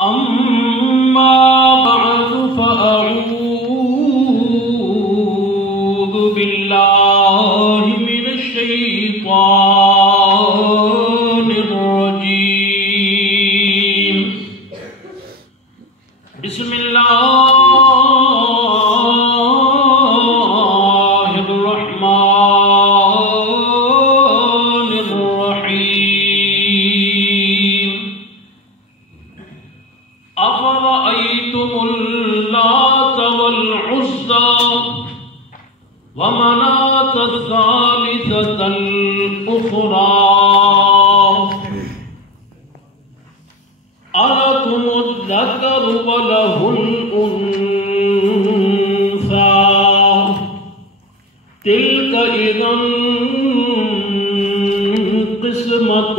أما بعد فأعوذ بالله من الشيطان الرجيم. بسم الله الرحمن الرحيم. أفرأيتم اللات والعزى ومناة الثالثة الأخرى ألكم الذكر وله الأنثى تلك إذا قسمة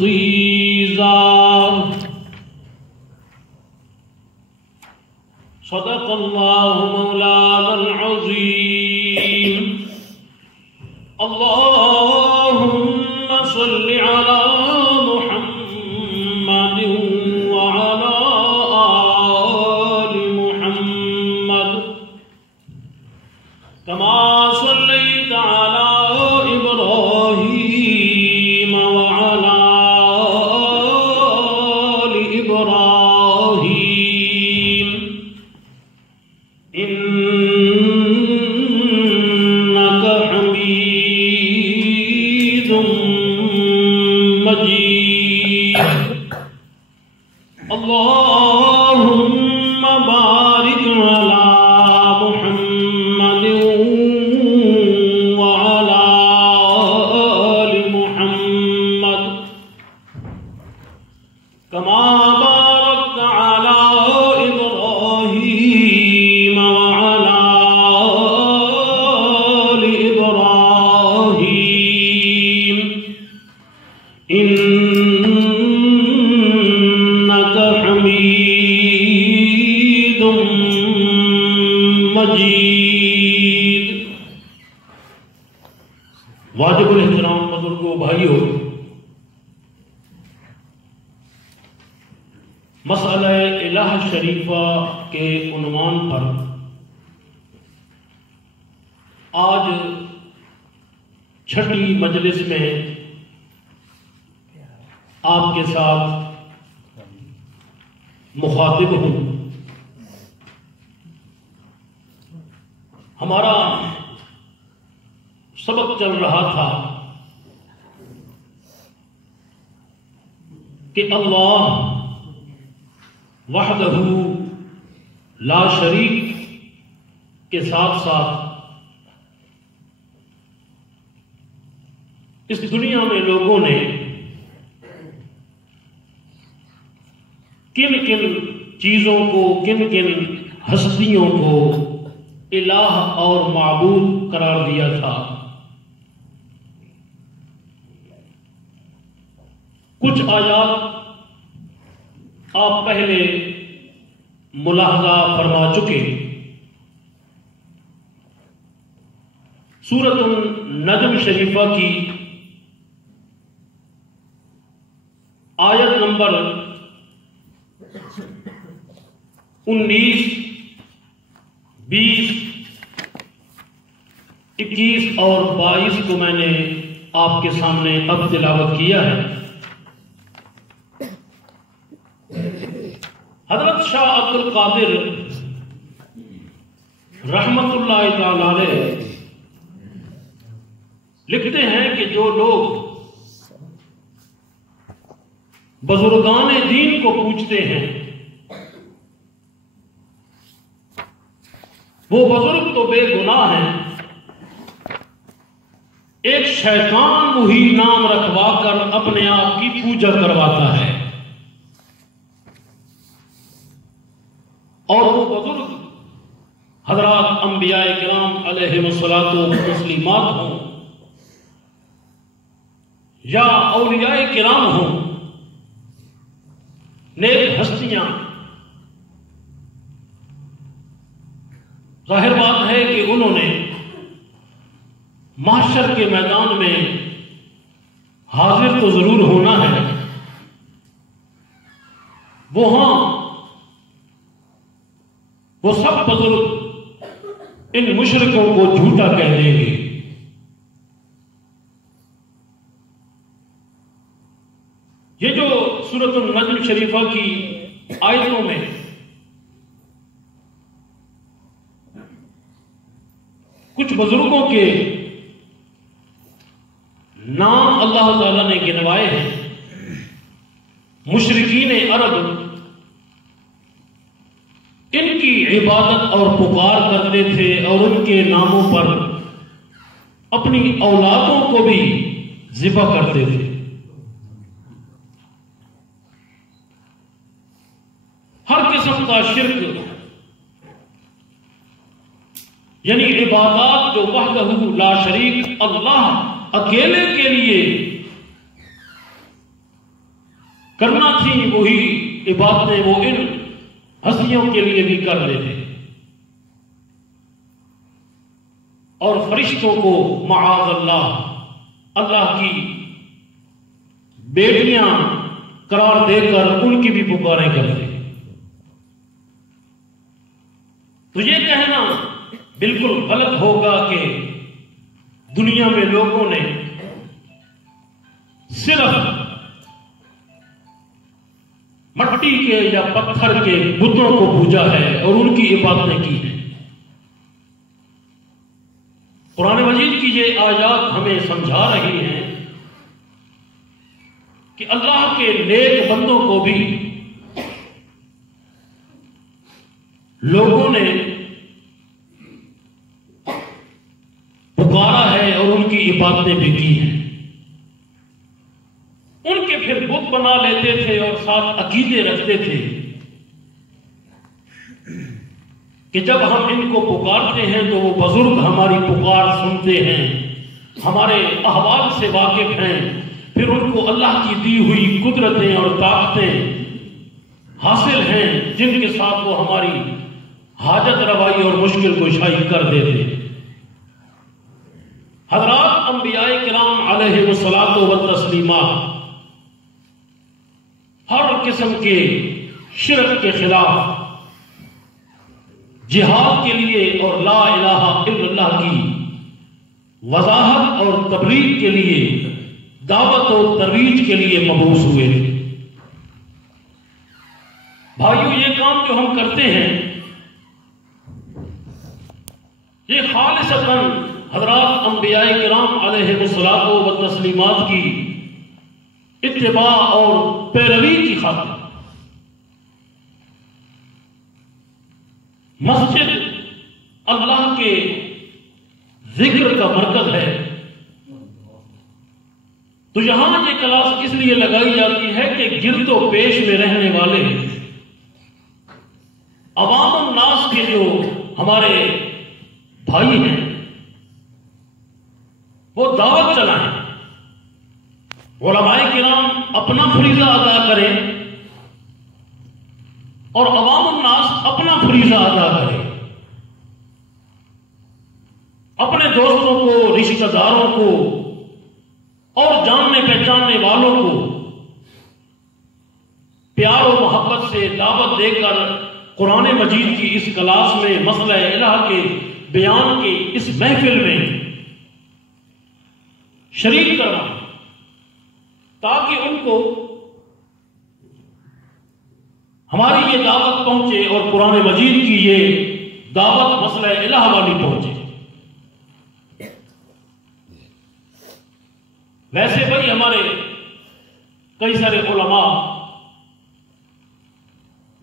ضيزى. صدق الله مولانا العظيم. اللهم صل على محمد وعلى آل محمد كما صليت على إبراهيم وعلى آل إبراهيم إنك حميد مجيد. اللهم بارك على محمد وعلى آل محمد كما باركت على إبراهيم وعلى آل إبراهيم إنك حميد مجيد. واجب الاحترام بزرگوں بھائیوں، مسئلہ الہ شریفہ کے عنوان پر آج چھٹی مجلس میں آپ کے ساتھ مخاطب ہوں. ہمارا سبق چل رہا تھا کہ اللہ وحدہ لا شریک کے ساتھ ساتھ اس دنیا میں لوگوں نے کن کن چیزوں کو، کن کن ہستیوں کو الہ اور معبود قرار دیا تھا. کچھ آیات آپ پہلے ملاحظہ فرما چکے. سورۃ النجم شریفہ کی آیت نمبر 19، 20، 21 اور 22 کو میں نے آپ کے سامنے اب تلاوت کیا ہے. حضرت شاہ عبد القادر رحمت اللہ تعالی علیہ لکھتے ہیں کہ جو لوگ بزرگان دین کو پوچھتے ہیں وہ بزرگ تو بے گناہ ہیں، ایک شیطان وہی نام رکھوا کر اپنے آپ کی پوجا کرواتا ہے. اور وہ بزرگ حضرات انبیاء کرام علیہم الصلاۃ والتسلیمات ہوں یا اولیاء کرام ہوں، نیک ہستیاں، ظاہر بات ہے کہ انہوں نے محشر کے میدان میں حاضر تو ضرور ہونا ہے، وہاں وہ سب بزرگ ان مشرکوں کو جھوٹا کہہ دیں گے۔ یہ جو سورۃ النجم شریفہ کی آیتوں میں کچھ بزرگوں کے نام اللہ تعالیٰ نے گنوائے ہیں، مشرکین عرب ان کی عبادت اور پکار کرتے تھے اور ان کے ناموں پر اپنی اولادوں کو بھی ذبح کرتے تھے۔ ہر قسم کا شرک، یعنی عبادات جو وحدہ لا شریک اللہ اکیلے کے لیے کرنا تھی، وہی عبادتیں وہ ان ہستیوں کے لیے بھی کر لیتے اور فرشتوں کو معاذ اللہ کی بیٹیاں قرار دے کر ان کی بھی پکاریں کرتے۔ تو یہ کہنا بالکل غلط ہوگا کہ دنیا میں لوگوں نے صرف مٹی کے یا پتھر کے بتوں کو پوجا ہے اور ان کی عبادتیں کی ہیں۔ قرآن مجید کی یہ آیات ہمیں سمجھا رہی ہیں کہ اللہ کے نیک بندوں کو بھی لوگوں نے پکارا ہے اور ان کی عبادتیں بھی کی ہیں۔ ان کے پھر بت بنا لیتے تھے اور ساتھ عقیدے رکھتے تھے کہ جب ہم ان کو پکارتے ہیں تو وہ بزرگ ہماری پکار سنتے ہیں، ہمارے احوال سے واقف ہیں، پھر ان کو اللہ کی دی ہوئی قدرتیں اور طاقتیں حاصل ہیں جن کے ساتھ وہ ہماری حاجت روائی اور مشکل کشائی کر دیتے ہیں۔ حضرات انبیاء کرام علیہ الصلاۃ والتسلیمات ہر قسم کے شرک کے خلاف جہاد کے لیے اور لا الہ الا اللہ کی وضاحت اور تبلیغ کے لیے، دعوت اور ترویج کے لیے مبعوث ہوئے تھے۔ بھائیو، یہ کام جو ہم کرتے ہیں یہ خالصتاً حضرات انبیاء کرام علیہ الصلاۃ والتسلیمات کی اتباع اور پیروی کی خاطر۔ مسجد اللہ کے ذکر کا مرکز ہے، تو یہاں یہ کلاس اس لیے لگائی جاتی ہے کہ گرد و پیش میں رہنے والے عوام الناس کے جو ہمارے بھائی ہیں وہ دعوت چلائیں، علماء کرام اپنا فریضہ ادا کریں اور عوام الناس اپنا فریضہ ادا کریں، اپنے دوستوں کو، رشتہ داروں کو اور جاننے پہچاننے والوں کو پیار و محبت سے دعوت دے کر قرآن مجید کی اس کلاس میں، مسئلہ الہ کے بیان کی اس محفل میں شریک کرنا، تاکہ ان کو ہماری یہ دعوت پہنچے اور قرآن مجید کی یہ دعوت مسئلہ الہ والی پہنچے۔ ویسے بھائی ہمارے کئی سارے علماء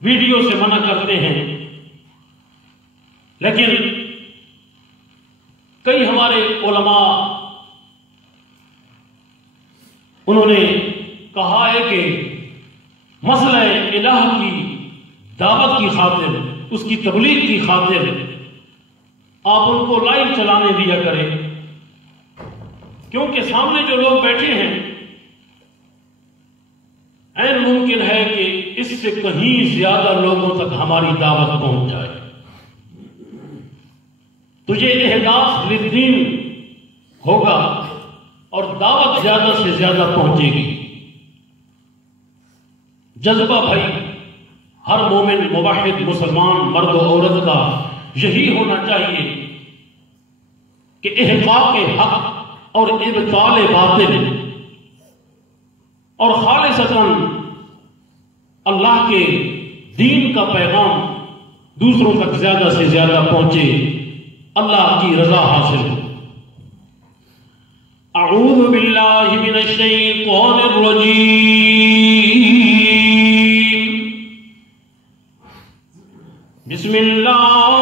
ویڈیو سے منع کرتے ہیں، لیکن کئی ہمارے علماء انہوں نے کہا ہے کہ مسئلہ الہ کی دعوت کی خاطر، اس کی تبلیغ کی خاطر آپ ان کو لائیو چلانے دیا کریں، کیونکہ سامنے جو لوگ بیٹھے ہیں عین ممکن ہے کہ اس سے کہیں زیادہ لوگوں تک ہماری دعوت پہنچ جائے۔ تو یہ احداث للدین ہوگا اور دعوت زیادہ سے زیادہ پہنچے گی۔ جذبہ بھائی ہر مومن موحد مسلمان مرد و عورت کا یہی ہونا چاہیے کہ احقاق حق اور ابطال باطل اور خالصتاً اللہ کے دین کا پیغام دوسروں تک زیادہ سے زیادہ پہنچے، اللہ کی رضا حاصل ہو۔ اعوذ باللہ من الشیطان الرجیم، بسم اللہ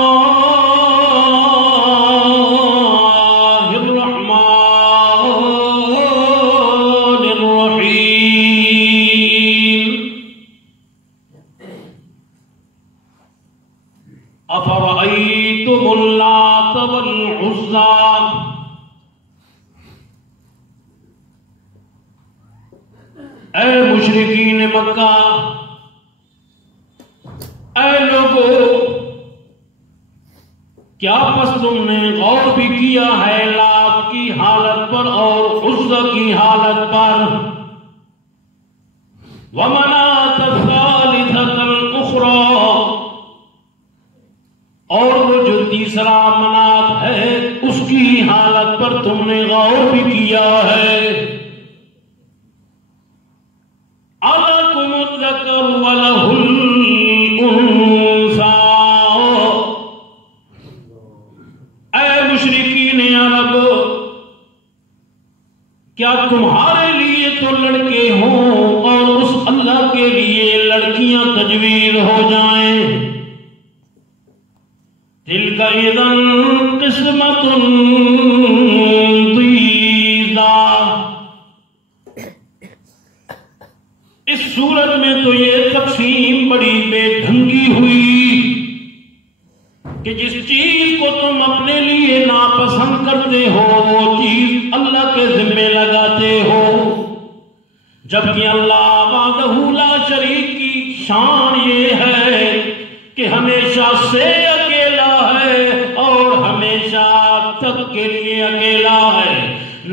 الرحمن الرحیم۔ افرأیتم اللات والعزی، اے مشرکین مکہ، اے لوگو، کیا پس تم نے غور بھی کیا ہے لات کی حالت پر اور عزی کی حالت پر؟ ومناة الثالثة الأخرى، اور وہ جو تیسرا منات ہے اس کی حالت پر تم نے غور بھی کیا ہے؟ أَلَكُمُ الذَّكَرُ وَلَهُ الْأُنثَى، اے مشرکین عرب، کیا تمہارے لیے تو لڑکے ہوں اور اس اللہ کے لیے لڑکیاں تجویز ہو جائیں؟ تِلْكَ إِذًا قِسْمَةٌ ضِیزَى، اس صورت میں تو یہ تقسیم بڑی بے ڈھنگی ہوئی کہ جس چیز کو تم اپنے لیے ناپسند کرتے ہو وہ چیز اللہ کے ذمے لگاتے ہو، جبکہ اللہ وحدہ لا شریک کی شان یہ ہے کہ ہمیشہ سے اکیلا ہے اور ہمیشہ تک کے لیے اکیلا ہے،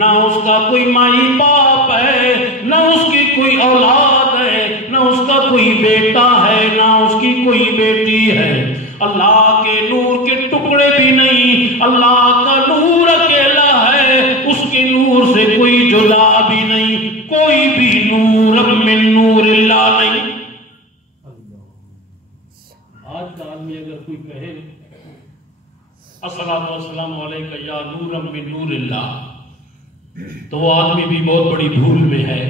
نہ اس کا کوئی مائی باپ ہے، نہ اس کی کوئی اولاد ہے، نہ اس کا کوئی بیٹا ہے، نہ اس کی کوئی بیٹی ہے۔ اللہ کے نور کے ٹکڑے بھی نہیں، اللہ کا نور اکیلا ہے، اس کے نور سے کوئی جدا بھی نہیں، کوئی بھی نور من نور اللہ نہیں۔ آج کا آدمی اگر کوئی کہے الصلاۃ والسلام علیک یا نور من نور اللہ، تو وہ آدمی بھی بہت بڑی بھول میں ہے۔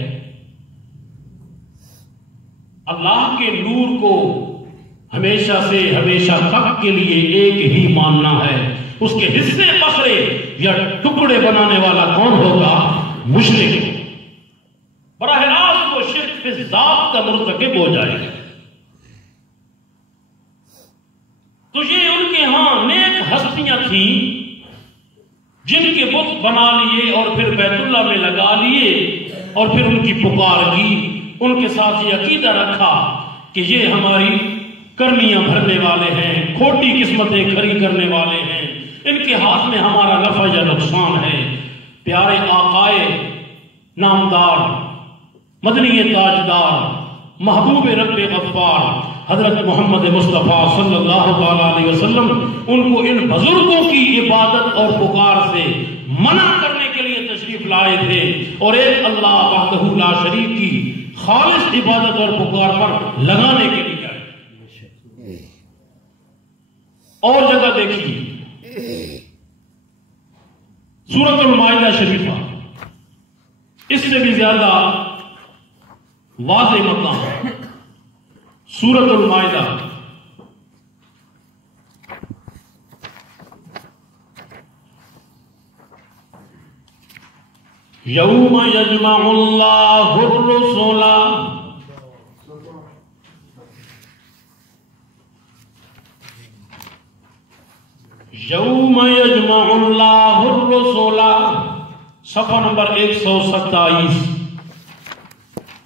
اللہ کے نور کو ہمیشہ سے ہمیشہ تک کے لیے ایک ہی ماننا ہے، اس کے حصے بکھرے یا ٹکڑے بنانے والا کون ہوگا؟ مشرک۔ براہ راست وہ شرک فی ذات کا مرتکب ہو جائے گا۔ تو یہ ان کے ہاں نیک ہستیاں تھیں جن کے بت بنا لیے اور پھر بیت اللہ میں لگا لیے اور پھر ان کی پکار کی، ان کے ساتھ یہ عقیدہ رکھا کہ یہ ہماری کرنیاں بھرنے والے ہیں، کھوٹی قسمتیں کھری کرنے والے ہیں، ان کے ہاتھ میں ہمارا نفع یا نقصان ہے۔ پیارے آقائے نامدار، مدنی تاجدار، محبوب رب غفار حضرت محمد مصطفیٰ صلی اللہ علیہ وسلم ان کو ان بزرگوں کی عبادت اور پکار سے منع کرنے کے لیے تشریف لائے تھے اور ایک اللہ وحدہ لا شریک کی خالص عبادت اور پکار پر لگانے کے لیے آئے۔ اور جگہ دیکھیے سورۃ المائدہ شریفہ، اس سے بھی زیادہ واضح مقام سورۃ المائدہ یوم یجمع اللہ الرسل، یوم یجمع اللہ الرسل، صفحہ نمبر 127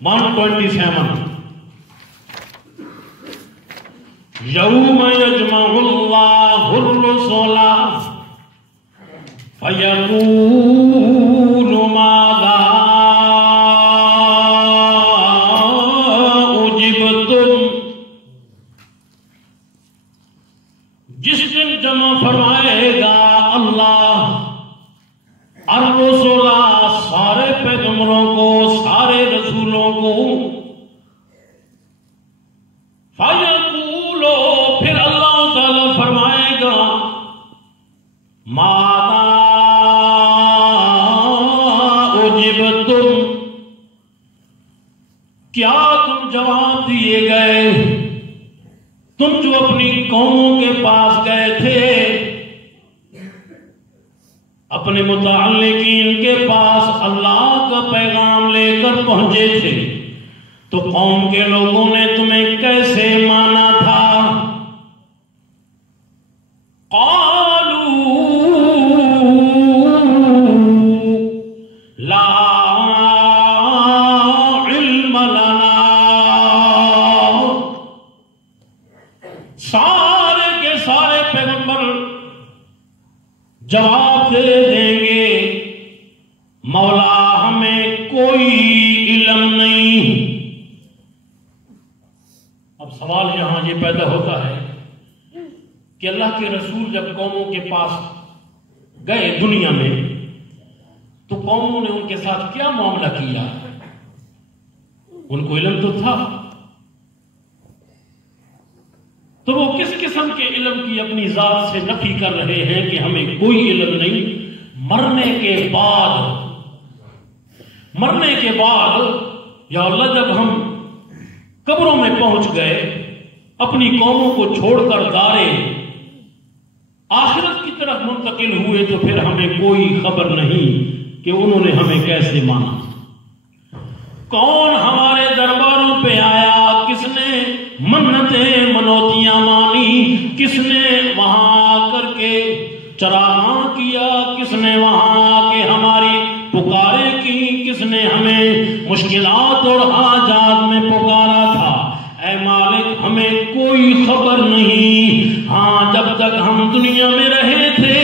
127۔ یوم یجمع اللہ الرسل فیقول ماذا کیا تم جواب دیے گئے؟ تم جو اپنی قوموں کے پاس گئے تھے، اپنے متعلقین کے پاس اللہ کا پیغام لے کر پہنچے تھے، تو قوم کے لوگوں نے تمہیں کیسے مانا تھا؟ قالوا لا علم لنا، سارے کے سارے پیغمبر جواب دے دیں گے مولا ہمیں کوئی علم نہیں۔ اب سوال یہاں یہ پیدا ہوتا ہے کہ اللہ کے رسول جب قوموں کے پاس گئے دنیا میں، تو قوموں نے ان کے ساتھ کیا معاملہ کیا؟ ان کو علم تو تھا، تو وہ کس قسم کے علم کی اپنی ذات سے نفی کر رہے ہیں کہ ہمیں کوئی علم نہیں؟ مرنے کے بعد یا اللہ جب ہم قبروں میں پہنچ گئے، اپنی قوموں کو چھوڑ کر دارے آخرت کی طرف منتقل ہوئے، تو پھر ہمیں کوئی خبر نہیں کہ انہوں نے ہمیں کیسے مانا۔ کون ہمارے درباروں پہ آیا، کس نے منتیں منوتیاں مانی، کس نے وہاں آ کر کے چراغاں کیا، کس نے وہاں آ کے ہماری پکارے کی، کس نے ہمیں مشکلات اور حاجات میں پکارا تھا؟ اے مالک ہمیں کوئی خبر نہیں۔ ہاں جب تک ہم دنیا میں رہے تھے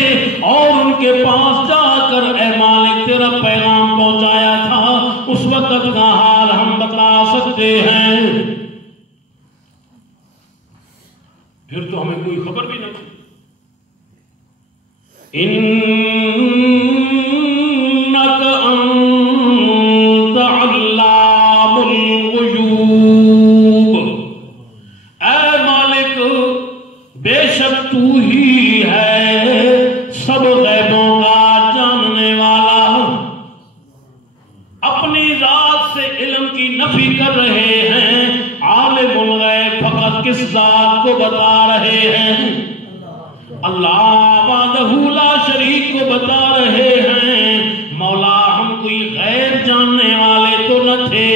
اور ان کے پاس جا کر اے مالک تیرا پیغام پہنچایا تھا، اس وقت کا حال ہم بتا سکتے ہیں، پھر تو ہمیں کوئی خبر بھی نہیں۔ انک انت علام الغیوب، اے مالک بے شک تو ہی ہے سب غیبوں کا جاننے والا۔ اپنی ذات سے علم کی نفی کر رہے ہیں، عالم الغیب فقط کس ذات کو بتا رہے ہیں؟ اللہ وحدہ لا شریک کو بتا رہے ہیں۔ مولا ہم کوئی غیب جاننے والے تو نہ تھے،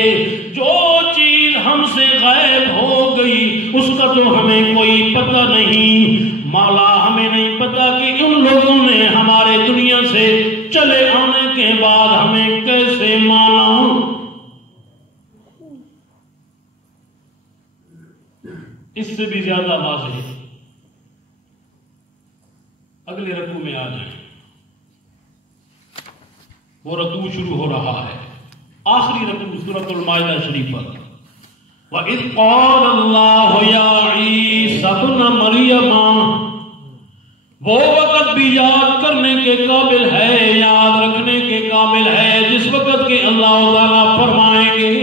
جو چیز ہم سے غائب ہو گئی اس کا تو ہمیں کوئی پتہ نہیں۔ مولا ہمیں نہیں پتا کہ ان لوگوں نے ہمارے دنیا سے چلے آنے کے بعد ہمیں کیسے مانا۔ اس سے بھی زیادہ واضح اگلے رکوع میں آ جائیں، وہ رکوع شروع ہو رہا ہے، آخری رکوع سورۃ المائدہ شریف پر۔ وَإِذْ قَالَ اللَّهُ يَا عِيسَى ابْنَ مَرْيَمَ، وہ وقت بھی یاد کرنے کے قابل ہے، یاد رکھنے کے قابل ہے، جس وقت کے اللہ تعالیٰ فرمائیں گے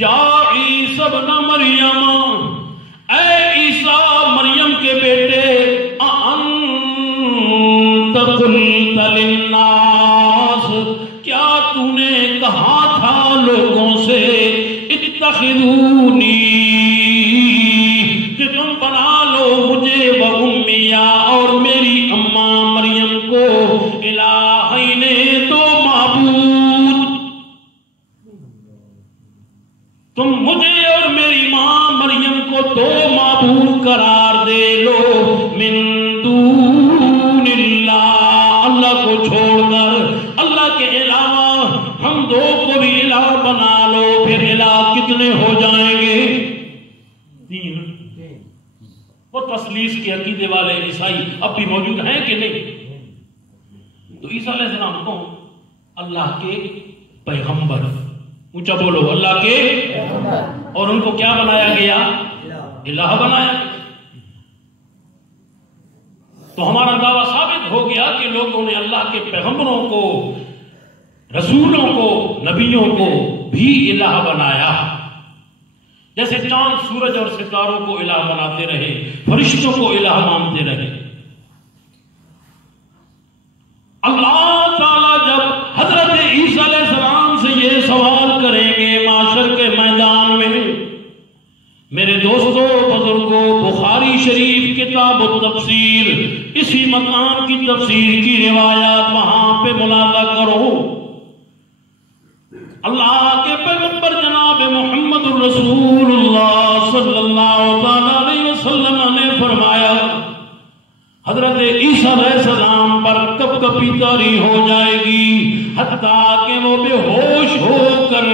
یا عیسی ابن مریم، اے عیسیٰ مریم کے بیٹے، أَأَنْتَ قُلْتَ لِلنَّاسِ، کیا تو نے کہا تھا لوگوں سے اتخذونی، کہ تم بنا لو مجھے و امیہ اور میری اماں مریم کو الہین، دو معبود، تم مجھے اور میری ماں مریم کو دو معبود قرار دے لو، من دون اللہ، اللہ کو چھوڑ کر، اللہ کے علاوہ ہم دو کو بھی الہ بنا لو، پھر الہ کتنے ہو جائیں گے؟ تین۔ وہ تثلیث کے عقیدے والے عیسائی اب بھی موجود ہیں کہ نہیں؟ تو عیسیٰ علیہ السلام کو اللہ کے پیغمبر، اونچا بولو، اللہ کے، اور ان کو کیا بنایا گیا؟ الہ بنایا۔ تو ہمارا دعویٰ ثابت ہو گیا کہ لوگوں نے اللہ کے پیغمبروں کو، رسولوں کو، نبیوں کو بھی الہ بنایا، جیسے چاند سورج اور ستاروں کو الہ بناتے رہے، فرشتوں کو الہ مانتے رہے۔ اللہ تعالیٰ جب حضرت عیسیٰ علیہ السلام سے یہ سوال کریں گے معاشر کے میدان مقام کی تفسیر کی روایات وہاں پہ ملاحظہ کرو. اللہ کے پیغمبر جناب محمد الرسول اللہ صلی اللہ علیہ وسلم نے فرمایا حضرت عیسیٰ علیہ السلام پر کب کبھی طاری ہو جائے گی حتیٰ کہ وہ بے ہوش ہو کر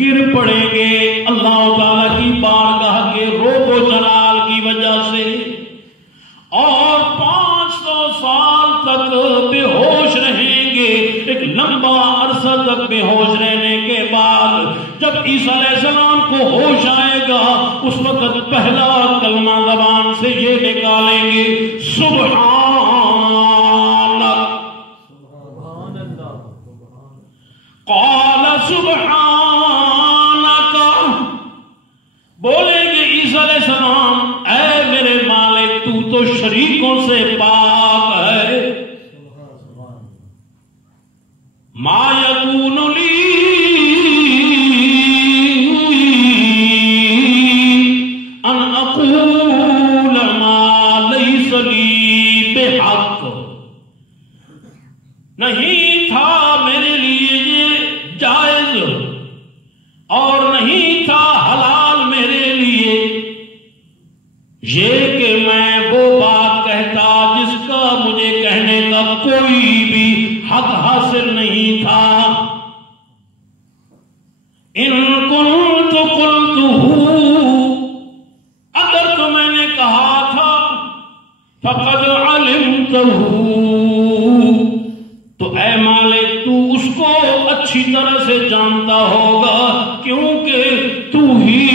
گر پڑیں گے اللہ تعالیٰ کی بارگاہ کے روب و جلال کی وجہ سے، اور 500 سال تک بے ہوش رہیں گے. ایک لمبا عرصہ تک بے ہوش رہنے کے بعد جب عیسیٰ علیہ السلام کو ہوش آئے گا اس وقت پہلا کلمہ زبان سے یہ نکالیں گے قال سبحانک. بولیں گے عیسیٰ علیہ السلام اے میرے مالک تو شریکوں سے پاک ہے. ما یکون لی ان اقول ما لیس لی بحق. نہیں تھا میرے لیے یہ جائز اور نہیں تھا حلال میرے لیے یہ کہ میں وہ بات کہتا جس کا مجھے کہنے کا کوئی بھی حق حاصل نہیں تھا. ان کنت قلتہ، اگر تو میں نے کہا تھا فقد علمتہ، تو اے مالک تو اس کو اچھی طرح سے جانتا ہوگا کیونکہ تو ہی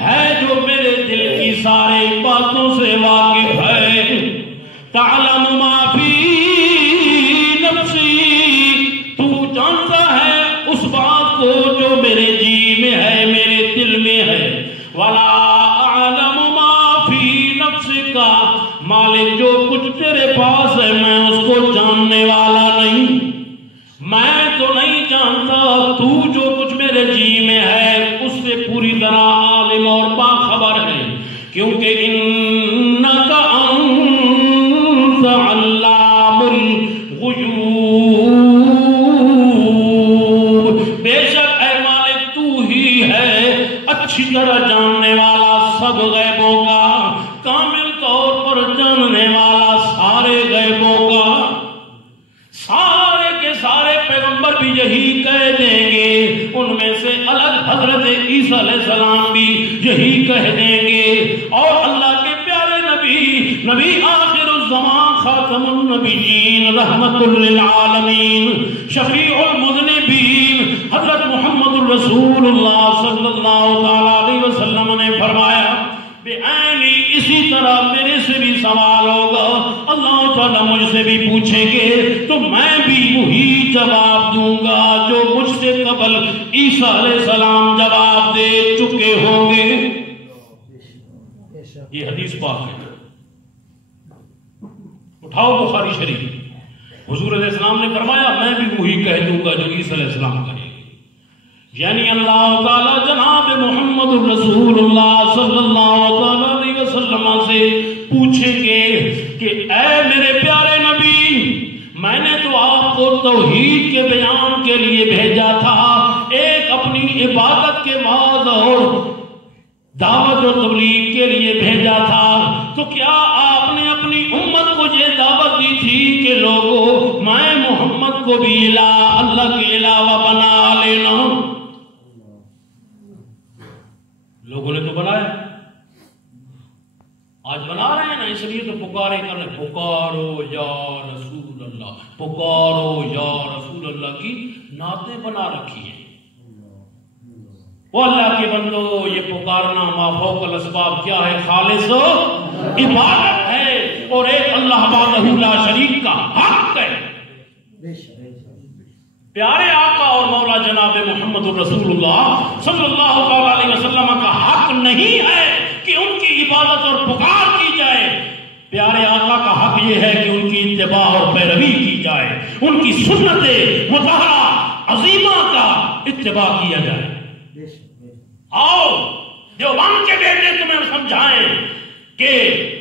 ہے جو میرے دل کی ساری باتوں سے واقف ہے. تعلم ما فی نفسی، تو جانتا ہے اس بات کو جو میرے جی میں ہے میرے دل میں ہے. ولا اعلم ما فی نفسک، مالک جو کچھ تیرے پاس ہے میں اس کو جاننے والا نہیں. میں تو نہیں جانتا، تو جو کچھ میرے جی میں ہے اس سے پوری طرح عالم اور باخبر ہے کیونکہ انک انت علام الغیوب. بے شک اے مالک تو ہی ہے اچھی طرح جاننے والا سب غیبوں کا، کامل طور پر جاننے والا سارے غیبوں کا. سارے کے سارے پیغمبر بھی یہی کہہ دیں گے، ان میں سے الگ حضرت عیسیٰ علیہ السلام بھی یہی کہہ دیں گے. اور اللہ کے پیارے نبی آخر الزمان خاتم النبیین رحمت للعالمین شفیع المذنبین حضرت محمد الرسول اللہ صلی اللہ علیہ وسلم نے فرمایا بعینی، اسی طرح میرے سے بھی سوال ہوگا، اللہ تعالیٰ مجھ سے بھی پوچھیں گے تو میں بھی وہی جواب دوں گا جو مجھ سے قبل عیسیٰ علیہ السلام جواب دے چکے ہوں گے. یہ حدیث پاک ہے، اٹھاؤ بخاری شریف. حضور علیہ السلام نے فرمایا میں بھی وہی کہہ دوں گا جو عیسیٰ علیہ السلام کہے. یعنی اللہ تعالیٰ جناب محمد الرسول اللہ صلی اللہ علیہ وسلم سے پوچھیں گے کہ اے میرے پیارے نبی، میں نے تو آپ کو توحید کے بیان کے لیے بھیجا تھا، ایک اپنی عبادت کے بعد اور دعوت و تبلیغ کے لیے بھیجا تھا، تو کیا آپ نے اپنی امت کو یہ دعوت دی تھی کہ لوگوں میں محمد کو بھی اللہ کے علاوہ بنا لینا؟ لوگوں نے تو بنایا، آج بنا رہے ہیں نا، اس لیے تو پکارے کر رہے، پکارو یا رسول اللہ، پکارو یا رسول اللہ کی نعتیں بنا رکھی ہیں. وہ اللہ کے بندو، یہ پکارنا ما فوق الاسباب کیا ہے؟ خالص عبادت ہے اور ایک اللہ وحدہ لا شریک کا حق ہے. پیارے آقا اور مولا جناب محمد الرسول اللہ صلی اللہ علیہ وسلم کا حق نہیں ہے کہ ان کی عبادت اور پکار کی جائے. پیارے آقا کا حق یہ ہے کہ ان کی اتباع اور پیروی کی جائے، ان کی سنت مطہرہ عظیمہ کا اتباع کیا جائے. آؤ دیوبند کے بیٹے تمہیں سمجھائیں کہ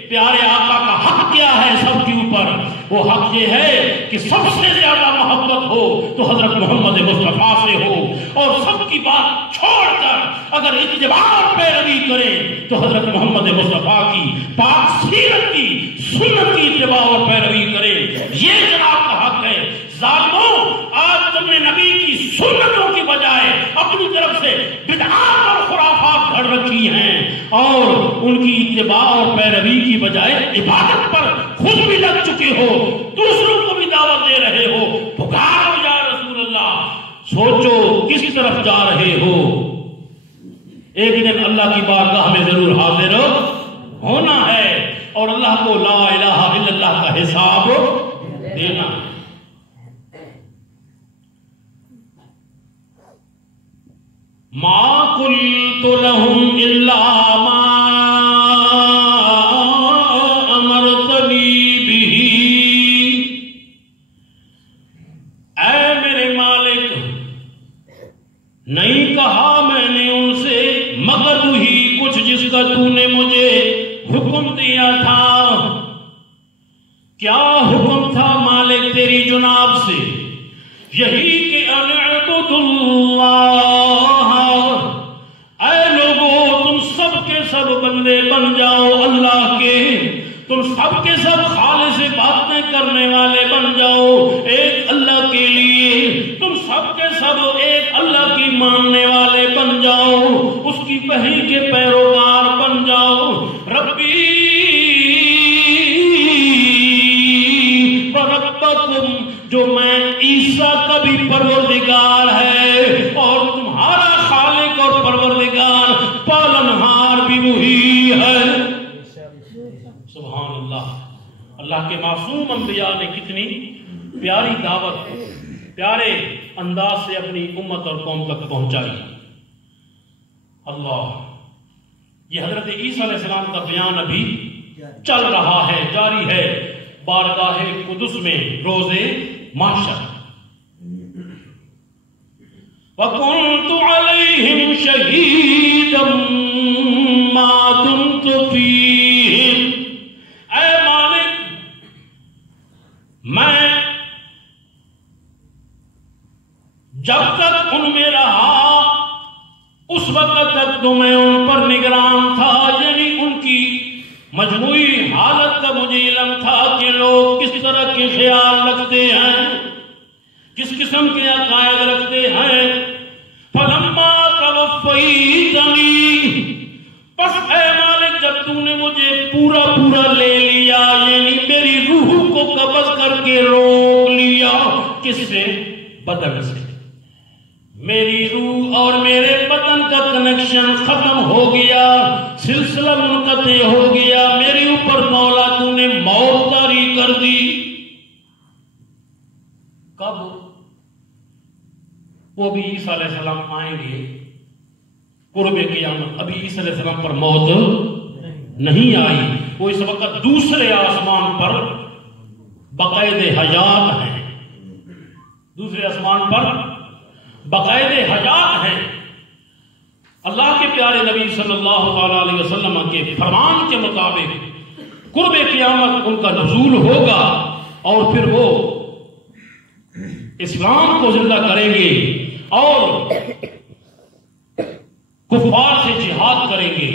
پیارے آقا کا حق کیا ہے سب کے اوپر؟ وہ حق یہ ہے کہ سب سے زیادہ محبت ہو تو حضرت محمد مصطفیٰ سے ہو، اور سب کی بات چھوڑ کر اگر اتباع اور پیروی کریں تو حضرت محمد مصطفیٰ کی پاک سیرت کی سنت کی اتباع اور پیروی کریں۔ یہ جناب کا حق ہے۔ ظالموں، آج تم نے نبی کی سنتوں کی بجائے اپنی طرف سے بدعات اور خرافات گھڑ رکھی ہیں، اور ان کی اتباع اور پیروی کی بجائے عبادت پر خود بھی لگ چکے ہو، دوسروں کو بھی دعوت دے رہے ہو۔ پکارو یا رسول اللہ، سوچو کس طرف جا رہے ہو۔ ایک دن اللہ کی بارگاہ میں ضرور حاضر ہونا ہے، اور اللہ کو لا الہ الا اللہ کا حساب دینا ہے۔ ما قلت لهم الا ما امرتنی به، اے میرے مالک، نہیں کہا میں نے ان سے مگر وہی کچھ جس کا تو نے مجھے حکم دیا تھا۔ کیا حکم تھا مالک تیری جناب سے؟ یہی کہ ان اعبدوا اللہ، اے لوگو تم سب کے سب بندے بن جاؤ اللہ کے، تم سب کے سب خالص باتیں کرنے والے بن جاؤ ایک اللہ کے لیے، تم سب کے سب ایک اللہ کی ماننے والے بن جاؤ، اس کی وحی کے پیروکار بن جاؤ۔ ربی وربکم، جو میں عیسیٰ کا بھی پروردگار ہے اور تمہارا خالق اور پروردگار پالنہار بھی وہی ہے۔ سبحان اللہ۔ اللہ کے معصوم انبیاء نے کتنی پیاری دعوت پیارے انداز سے اپنی امت اور قوم تک پہنچائی۔ اللہ، یہ حضرت عیسیٰ علیہ السلام کا بیان ابھی چل رہا ہے، جاری ہے بارگاہ قدس میں روز محشر۔ وَكُنْتُ عَلَيْهِمْ شَهِيدًا مَا دُمْتُ فِيهِمْ، اے مالک میں جب تک ان میں رہا اس وقت تک تو میں ان پر نگران تھا، یعنی ان کی مجموعی حالت کا مجھے علم تھا کہ لوگ کس طرح کے خیال رکھتے ہیں، کس قسم کے عقائد رکھتے ہیں۔ فلما توفیتنی، پس اے مالک جب تو نے مجھے پورا پورا لے لیا، یعنی میری روح کو قبض کر کے روک لیا، کس سے؟ بدن سے۔ میری روح اور میرے بدن کا کنیکشن ختم ہو گیا، سلسلہ منقطع ہو گیا، میرے اوپر مولا تو نے موت طاری کر دی۔ کب؟ وہ بھی عیسیٰ علیہ السلام آئیں گے قرب قیامت، ابھی عیسیٰ علیہ السلام پر موت نہیں آئی، وہ اس وقت دوسرے آسمان پر باقاعد حیات ہیں، دوسرے آسمان پر باقاعد حیات ہیں۔ اللہ کے پیارے نبی صلی اللہ علیہ وسلم کے فرمان کے مطابق قرب قیامت ان کا نزول ہوگا، اور پھر وہ اسلام کو زندہ کریں گے اور کفار سے جہاد کریں گے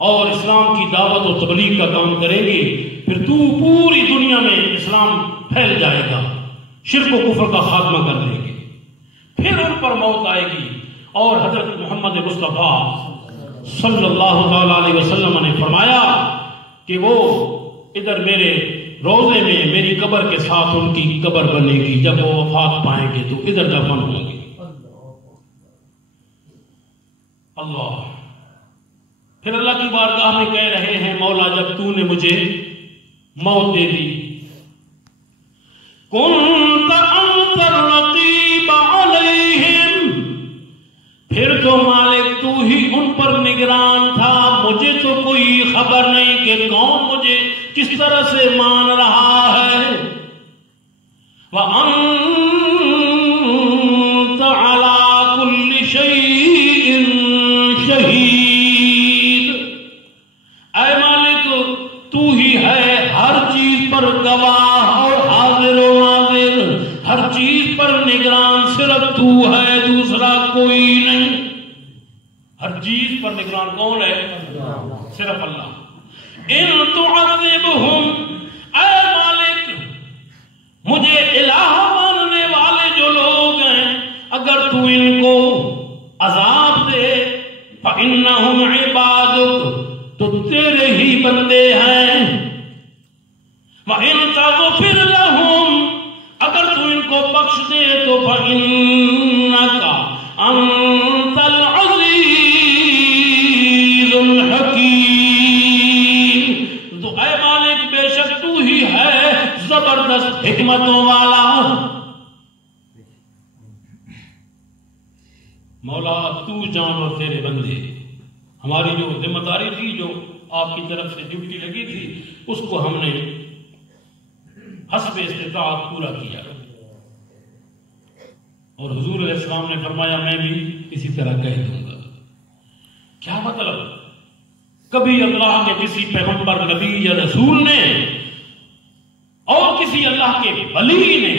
اور اسلام کی دعوت و تبلیغ کا کام کریں گے۔ پھر تو پوری دنیا میں اسلام پھیل جائے گا، شرک و کفر کا خاتمہ کر دیں گے، پھر ان پر موت آئے گی۔ اور حضرت محمد مصطفیٰ صلی اللہ علیہ وسلم نے فرمایا کہ وہ ادھر میرے روزے میں میری قبر کے ساتھ ان کی قبر بنے گی، جب وہ وفات پائیں گے تو ادھر دفن ہوں گے۔ اللہ، پھر اللہ کی بارگاہ میں کہہ رہے ہیں مولا جب تو نے مجھے موت دے دی، كنت أنت الرقيب عليهم، پھر تو مالک تو ہی ان پر نگران تھا، مجھے تو کوئی خبر نہیں کہ کون مجھے کس طرح سے مان رہا ہے۔ وَأَنْتَ عَلَى كُلِّ شَيْءٍ شَهِيدٌ، ہر چیز پر نگران کون ہے؟ صرف اللہ. ان تعذبہم، اے مالک مجھے الہ ماننے والے جو لوگ ہیں، اگر تو ان کو عذاب دے فإنہم عبادک، تو تیرے ہی بندے ہیں. وَإِن تَغْفِرْ لَهُمْ، اگر تو ان کو بخش دے تو فَإِنَّكَ أَنْتَ الْعَزِيزُ الْحَكِيمُ، تو اے مالک بے شک تو ہی ہے زبردست حکمتوں والا. مولا تو جان اور تیرے بندے. ہماری جو ذمہ داری تھی، جو آپ کی طرف سے ڈیوٹی لگی تھی، اس کو ہم نے حسب استطاعت پورا کیا. اور حضور علیہ السلام نے فرمایا میں بھی اسی طرح کہہ دوں گا. کیا مطلب؟ کبھی اللہ کے کسی پیغمبر، نبی یا رسول نے اور کسی اللہ کے ولی نے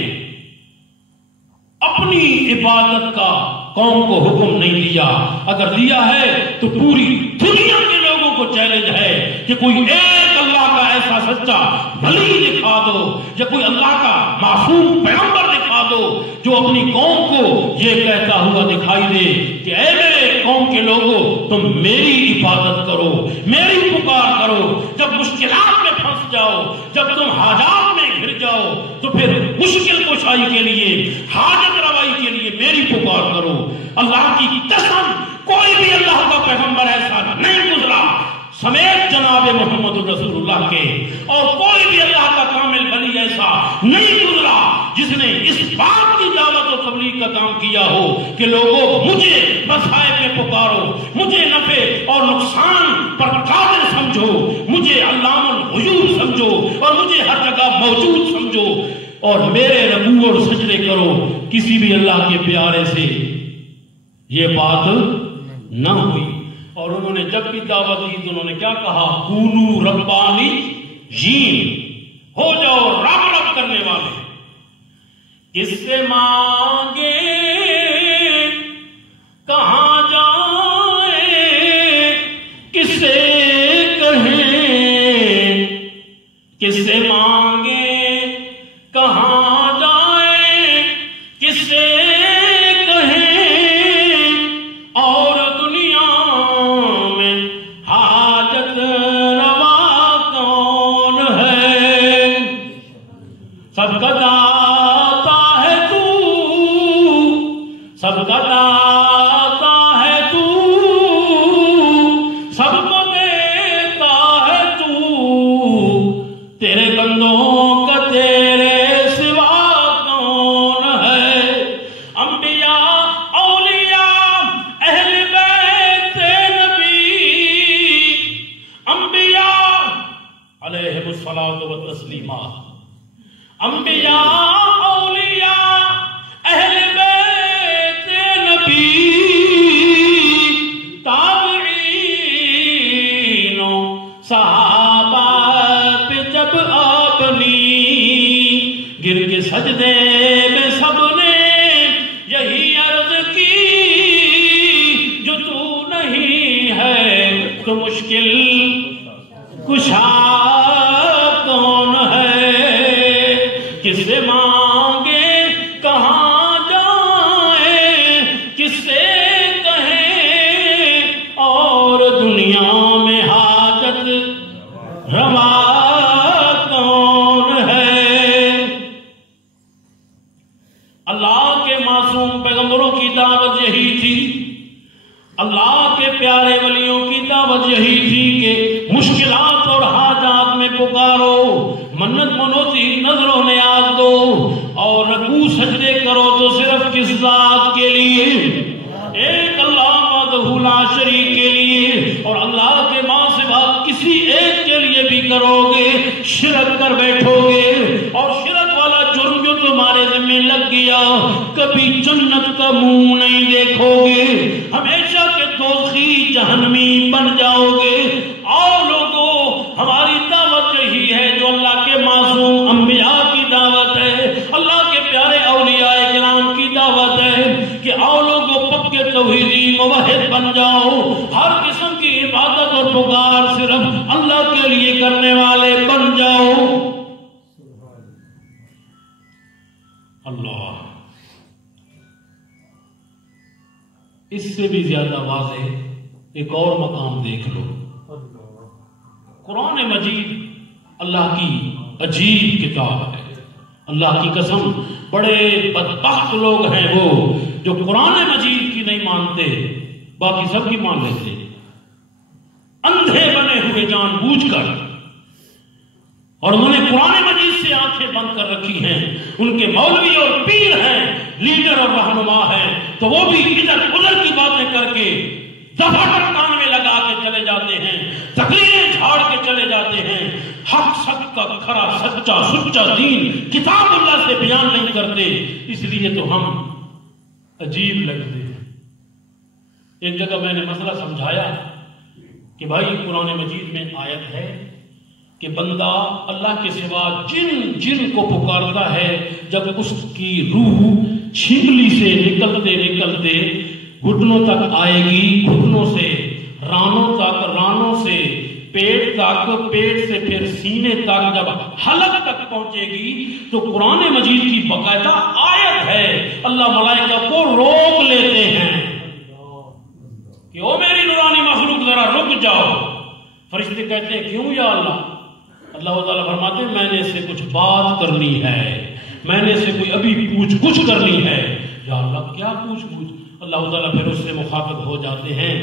اپنی عبادت کا قوم کو حکم نہیں دیا. اگر دیا ہے تو پوری دنیا کے لوگوں کو چیلنج ہے کہ کوئی ایک اللہ کا ایسا سچا ولی دکھا دو یا کوئی اللہ کا معصوم پیغمبر دکھا دو جو اپنی قوم کو یہ کہتا ہوا دکھائی دے کہ اے میرے قوم کے لوگوں، تم میری عبادت کرو، میری پکار کرو. جب مشکلات میں پھنس جاؤ، جب تم حاجات میں گھر جاؤ، تو پھر مشکل کشائی کے لیے، حاجت روائی کے لیے میری پکار کرو. اللہ کی قسم کوئی بھی اللہ کا پیغمبر ایسا نہیں گزرا سمیت جناب محمد رسول اللہ کے، اور کوئی بھی اللہ کا کامل ولی ایسا نہیں گزرا جس نے اس بات کی دعوت و تبلیغ کا کام کیا ہو کہ لوگوں مجھے مسائب میں پکارو، مجھے نفع اور نقصان پر قادر سمجھو، مجھے علام الغیوب سمجھو اور مجھے ہر جگہ موجود سمجھو اور میرے رکوع اور سجدے کرو. کسی بھی اللہ کے پیارے سے یہ بات نہ ہوئی. اور انہوں نے جب بھی دعوت دی تو انہوں نے کیا کہا؟ کونو ربانی جین، ہو جاؤ رب رب کرنے والے. کس سے مانگے کہاں جائیں، کس سے کہیں، کس سے مانگے کہاں جائیں، کس سے سجدے میں سب نے یہی عرض کی، جو تو نہیں ہے تو مشکل کشا کون ہے. کس سے مانگے کہاں جائیں، کس سے کہیں، اور دنیا میں حاجت روا پیغمبروں کی دعوت یہی تھی، اللہ کے پیارے ولیوں کی دعوت یہی تھی کہ مشکلات اور حاجات میں پکارو، منت منوتی نظر و نیاز دو اور رکوع سجدے کرو تو صرف کس ذات کے لیے؟ ایک اللہ وحدہ لا شریک کے لیے. اور اللہ کے ماں سے بات کسی ایک کے لیے بھی کرو گے شرک کر بیٹھو گے، اور شرک والا جرم جو تمہارے ذمہ لگ گیا کبھی جنت کا منہ نہیں دیکھو گے، ہمیشہ کے دوزخی جہنمی بن جاؤ گے. اور لوگوں ہماری دعوت یہی ہے جو اللہ کے معصوم انبیاء کی دعوت ہے، اللہ کے پیارے اولیاء کرام کی دعوت ہے کہ آؤ لوگوں پکے توحیدی موحد بن جاؤ، ہر قسم کی عبادت اور پکار صرف اللہ کے لیے کرنے والے بن جاؤ۔ اللہ، اس سے بھی زیادہ واضح ایک اور مقام دیکھ لو۔ قرآن مجید اللہ کی عجیب کتاب ہے۔ اللہ کی قسم، بڑے بدبخت لوگ ہیں وہ جو قرآن مجید کی نہیں مانتے، باقی سب کی مان لیتے، اندھے بنے ہوئے جان بوجھ کر، اور انہوں نے قرآن مجید سے آنکھیں بند کر رکھی ہیں۔ ان کے مولوی اور پیر ہیں، لیڈر اور رہنما ہیں، تو وہ بھی ادھر ادھر کی باتیں کر کے دفعہ کان میں لگا کے چلے جاتے ہیں، تقریریں جھاڑ کے چلے جاتے ہیں، حق سچ کا کھرا سچا دین کتاب اللہ سے بیان نہیں کرتے، اس لیے تو ہم عجیب لگتے ہیں۔ ایک جگہ میں نے مسئلہ سمجھایا کہ بھائی قرآن مجید میں آیت ہے کہ بندہ اللہ کے سوا جن کو پکارتا ہے، جب اس کی روح چھینگلی سے نکلتے نکلتے گھٹنوں تک آئے گی، گھٹنوں سے رانوں تک، رانوں سے پیٹ تک، پیٹ سے پھر سینے تک، جب حلق تک پہنچے گی تو قرآن مجید کی باقاعدہ آیت ہے، اللہ ملائکہ کو روک لیتے ہیں کہ او میری نورانی مخلوق ذرا رک جاؤ۔ فرشتے کہتے ہیں کیوں یا اللہ؟ اللہ تعالیٰ فرماتے ہیں میں نے اس سے کچھ بات کرنی ہے، میں نے اس سے کوئی ابھی پوچھ گچھ کرنی ہے۔ یا اللہ کیا پوچھ گچھ؟ اللہ تعالیٰ پھر اس سے مخاطب ہو جاتے ہیں،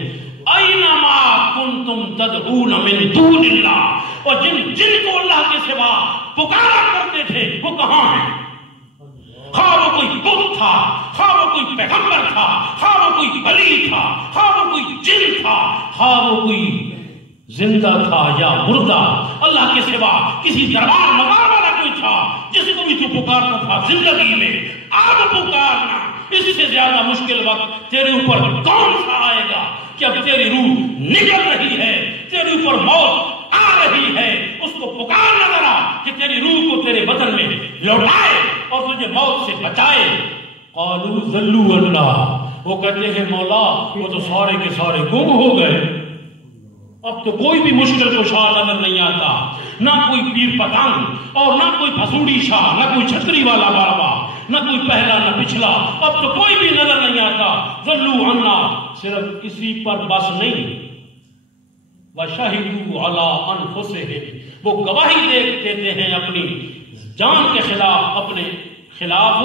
اینما کنتم تدعون من دون اللہ، اور جن کو اللہ کے سوا پکارا کرتے تھے وہ کہاں ہیں؟ خواہ وہ کوئی بت تھا، خواہ وہ کوئی پیغمبر تھا، خواہ وہ کوئی ولی تھا، خواہ وہ کوئی جن تھا، خواہ وہ کوئی زندہ تھا یا مردہ، اللہ کے سوا کسی دربار مدار والا کوئی تھا جس کو بھی تو پکارتا تھا زندگی میں، اب پکارنا۔ اس سے زیادہ مشکل وقت تیرے اوپر کون سا آئے گا کہ اب تیری روح نکل رہی ہے، تیرے اوپر موت آ رہی ہے، اس کو پکارنا ذرا کہ تیری روح کو تیرے بدن میں لوٹائے اور تجھے موت سے بچائے۔ قالوا ذلوا اللہ، وہ کہتے ہیں مولا وہ تو سارے کے سارے گم ہو گئے، اب تو کوئی بھی مشکل کشا نظر نہیں آتا، نہ کوئی پیر پتنگ اور نہ کوئی پھسوڑی شاہ، نہ کوئی چھتری والا بابا، نہ کوئی پہلا نہ پچھلا، اب تو کوئی بھی نظر نہیں آتا۔ ذلوا عنا، صرف اسی پر بس نہیں، وشہدوا علی انفسہم، وہ گواہی دیتے ہیں اپنی جان کے خلاف، اپنے خلاف،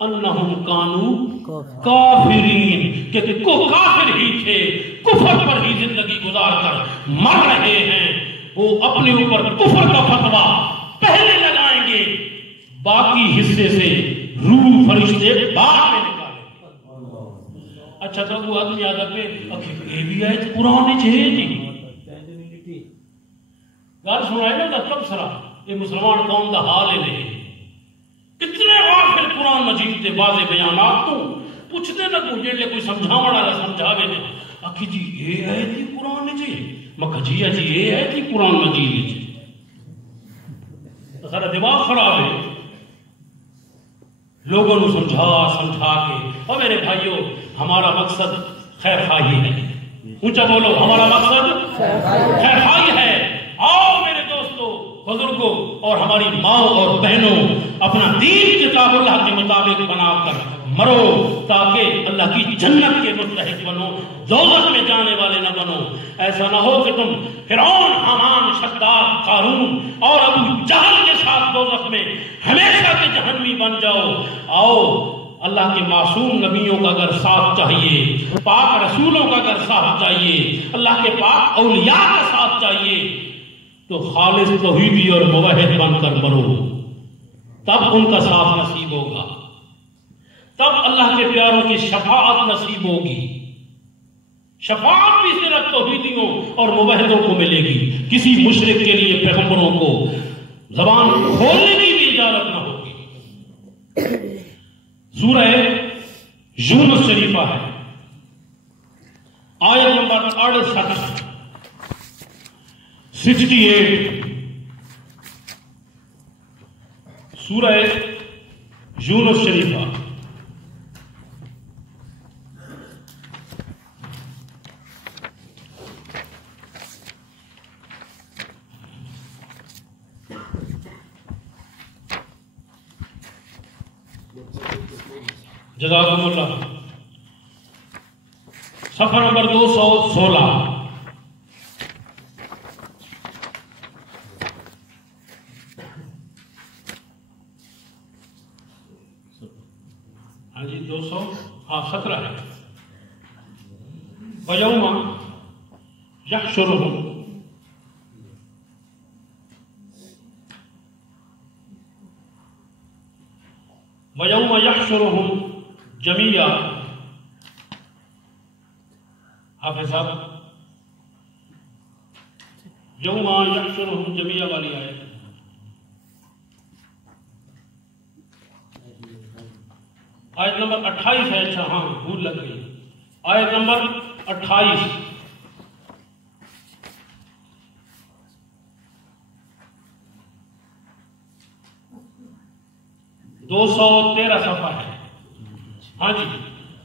انہم کانوا کافرین، کہ وہ کافر ہی تھے، کفر پر ہی زندگی گزار کر مر رہے ہیں۔ وہ اپنے اوپر کفر کا فتویٰ پہلے لگائیں گے، باقی حصے سے روح فرشتے بعد میں نکالیں گے۔ اچھا تو وہ آدمی آدھا پہ یہ بھی آئے قرآن چھے جی گال سنائے نا تب سرا یہ مسلمان قوم دا حال ہے نہیں، اتنے غافل قرآن مجید دے واضح بیانات تو پوچھتے نہ تو جیلے کوئی سمجھاوڑا نہ سمجھاوے نہ آکھی جی یہ ہے تھی قرآن جی، مکہ جی یہ ہے تھی قرآن مجید جی، سارا دماغ خراب ہے۔ لوگوں کو سمجھا کے، اور میرے بھائیوں ہمارا مقصد خیر خواہی ہے، اونچا بولو ہمارا مقصد خیر خواہی ہے۔ آؤ میرے دوستو، بزرگوں اور ہماری ماں اور بہنوں، اپنا دین کتاب اللہ کے مطابق بنا کر مرو تاکہ اللہ کی جنت کے مستحق بنو، دوزخ میں جانے والے نہ بنو۔ ایسا نہ ہو کہ تم فرعون، حامان، شداد، قارون اور ابو جہل کے ساتھ دوزخ میں ہمیشہ کے جہنمی بن جاؤ۔ آؤ اللہ کے معصوم نبیوں کا اگر ساتھ چاہیے، پاک رسولوں کا اگر ساتھ چاہیے، اللہ کے پاک اولیاء کا ساتھ چاہیے، تو خالص توحیدی اور موحد بن کر مرو، تب ان کا ساتھ نصیب ہوگا، تب اللہ کے پیاروں کی شفاعت نصیب ہوگی۔ شفاعت بھی صرف توحیدیوں اور موحدوں کو ملے گی، کسی مشرک کے لیے پیغمبروں کو زبان کھولنے کی بھی اجازت نہ ہوگی۔ سورہ یونس شریفہ ہے، آیت نمبر 68 68 سورہ یونس شریفہ جزاکم اللہ. صفحہ نمبر 216. ہاں جی 217 ہے. وَيَوْمَ يَحْشُرُهُمْ وَيَوْمَ يَحْشُرُهُمْ جَمِيعًا. حافظ صاحب یوم یحشرہم جمیعا والی آیت آیت نمبر 28 ہے. اچھا ہاں بھول لگ گئی. آیت نمبر 28 213 صفحہ ہے. ہاں جی.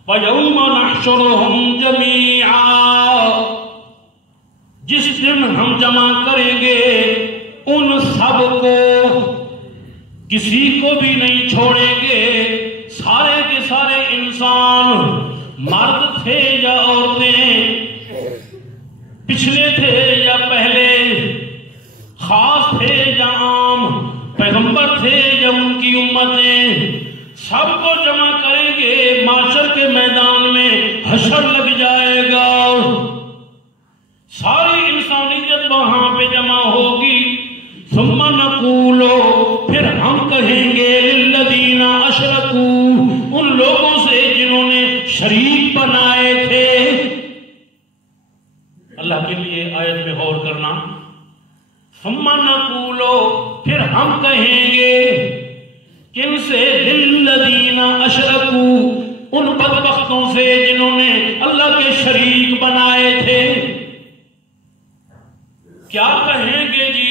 وَيَوْمَ نَحْشُرُهُمْ جَمِيعًا. جس دن ہم جمع کریں گے ان سب کو، کسی کو بھی نہیں چھوڑیں گے. سارے کے سارے انسان، مرد تھے یا عورتیں، پچھلے تھے یا پہلے، خاص تھے یا عام، پیغمبر تھے یا ان کی امتیں، سب کو جمع کریں گے. معاشر کے میدان میں حشر لگ جائے گا. ساری انسانیت وہاں پہ جمع ہوگی. ثم نقول، پھر ہم کہیں گے للذین اشرکوا، ان لوگوں سے جنہوں نے شریک بنائے تھے. اللہ کے لیے آیت میں غور کرنا. ثم نقول، پھر ہم کہیں گے کن سے؟ للذین اشرکوا، ان بدبختوں سے جنہوں نے اللہ کے شریک بنائے تھے. کیا کہیں گے جی؟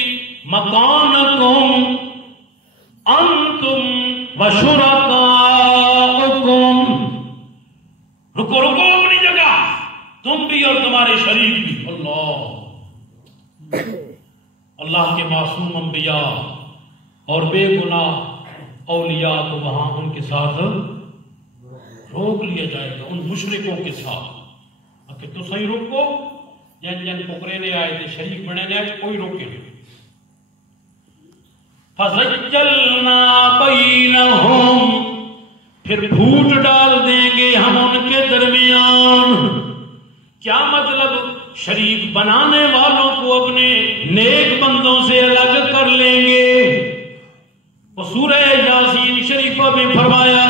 مکانکم انتم وشرکاؤکم. رکو اپنی جگہ، تم بھی اور تمہارے شریک بھی. اللہ کے معصوم انبیاء اور بے گناہ اولیاء کو وہاں ان کے ساتھ روک لیا جائے گا، ان مشرکوں کے ساتھ. کہ تو صحیح روکو، جن پکڑے نے آئے تھے، شریک بنے نے آئے، کوئی روکے نہیں. فَزَجَّلْنَا بَيْنَهُمْ، پھر پھوٹ ڈال دیں گے ہم ان کے درمیان. کیا مطلب؟ شریک بنانے والوں کو اپنے نیک بندوں سے الگ کر لیں گے. وہ سورہ یاسین شریفہ میں فرمایا.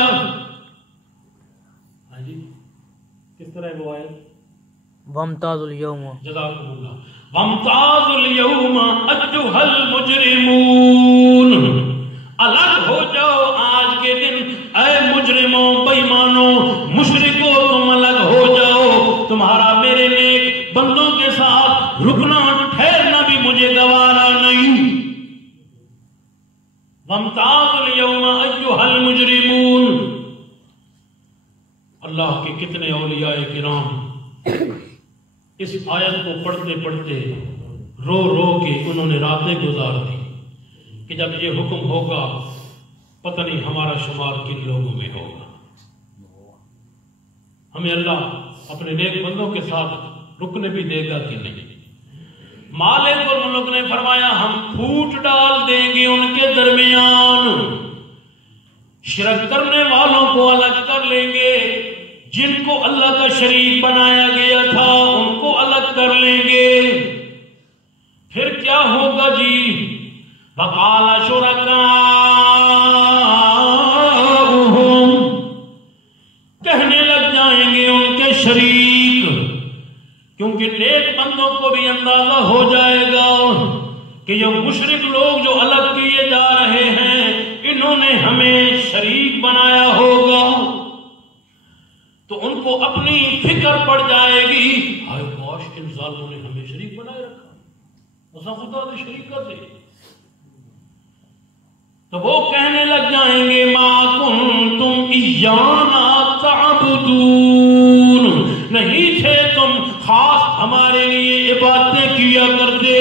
ہاں جی کس طرح وہ آئے؟ وَامْتَازُوا الْيَوْمَ، جزاکم اللہ. وَامْتَازُوا الْيَوْمَ أَيُّهَا الْمُجْرِمُونَ. الگ ہو جاؤ آج کے دن اے مجرموں، بےایمانوں، مشرکوں، تم الگ ہو جاؤ. تمہارا میرے نیک بندوں کے ساتھ رکنا ٹھہرنا بھی مجھے گوارا نہیں. وَامْتَازُوا الْيَوْمَ أَيُّهَا الْمُجْرِمُونَ. اللہ کے کتنے اولیاء کرام اس آیت کو پڑھتے پڑھتے رو رو کے انہوں نے راتیں گزار دی کہ جب یہ حکم ہوگا پتہ نہیں ہمارا شمار کن لوگوں میں ہوگا. ہمیں اللہ اپنے نیک بندوں کے ساتھ رکنے بھی دے گا کہ نہیں. مالک الملک نے فرمایا ہم پھوٹ ڈال دیں گے ان کے درمیان. شرک کرنے والوں کو الگ کر لیں گے، جن کو اللہ کا شریک بنایا گیا تھا ان کو الگ کر لیں گے. پھر کیا ہوگا جی؟ وَقَالَ شُرَكَاؤُهُمْ، کہنے لگ جائیں گے ان کے شریک، کیونکہ نیک بندوں کو بھی اندازہ ہو جائے گا کہ یہ مشرک لوگ جو الگ کیے جا رہے ہیں انہوں نے ہمیں شریک بنایا ہوگا. تو ان کو اپنی فکر پڑ جائے گی، ہائے کاش ان ظالموں نے ہمیں شریک بنائے رکھا، ایسا خدا نے شریک کر دے. تو وہ کہنے لگ جائیں گے ما کنتم ایانا تعبدون، نہیں تھے تم خاص ہمارے لیے عبادتیں کیا کرتے،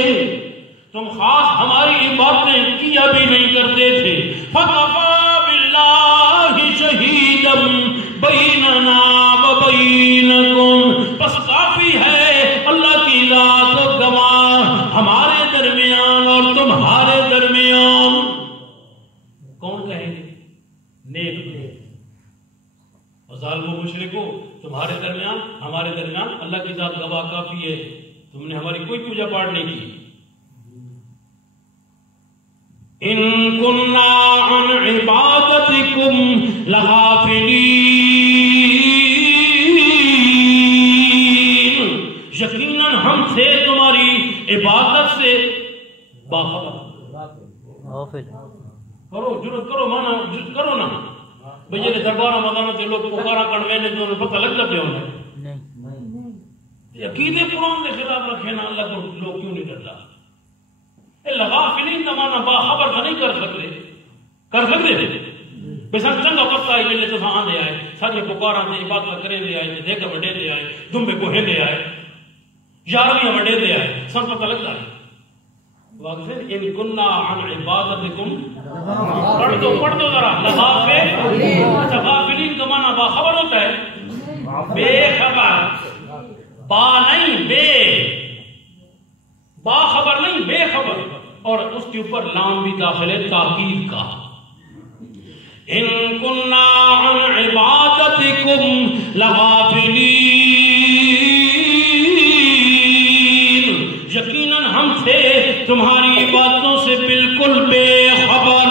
تم خاص ہماری عبادتیں کیا بھی نہیں کرتے تھے. فَكَفَى بِاللَّهِ شَهِيدًا نا اللہ کی ذات گواہ کافی ہے تم نے ہماری کوئی پوجا پاٹ نہیں کی. ان کننا عن عبادتکم لغافلین، یقیناً ہم تھے تمہاری عبادت سے باخبر. غافل کرو جرت کرو مانا جرت کرو نا بھئی یہ دربارہ مدانہ سے لوگ پکارا کڑوے نے جو پتہ لگ پہ ہونا عقیدے قرآن کے خلاف رکھے نا اللہ کو لوگ کیوں نہیں ڈرتا. لغافلین کا مانا باخبر کا نہیں کر سکتے بے سن چنگا پتہ ہے جلے تو آن دے آئے سارے پکارا دے عبادت کرے دے آئے دیکھ بڑے دے آئے دمبے کوہے دے آئے یارویں بڑے دے آئے سب پتہ لگتا ہے. ان کننا عن عبادتکم پڑھ دو ذرا لغافلین کا مانا باخبر ہوتا ہے بے خبر با نہیں بے باخبر نہیں بے خبر اور اس کے اوپر لام بھی داخل ہے تاکید کا. ان کننا عن عبادتکم لغافلین، یقیناً ہم تھے تمہاری باتوں سے بالکل بے خبر.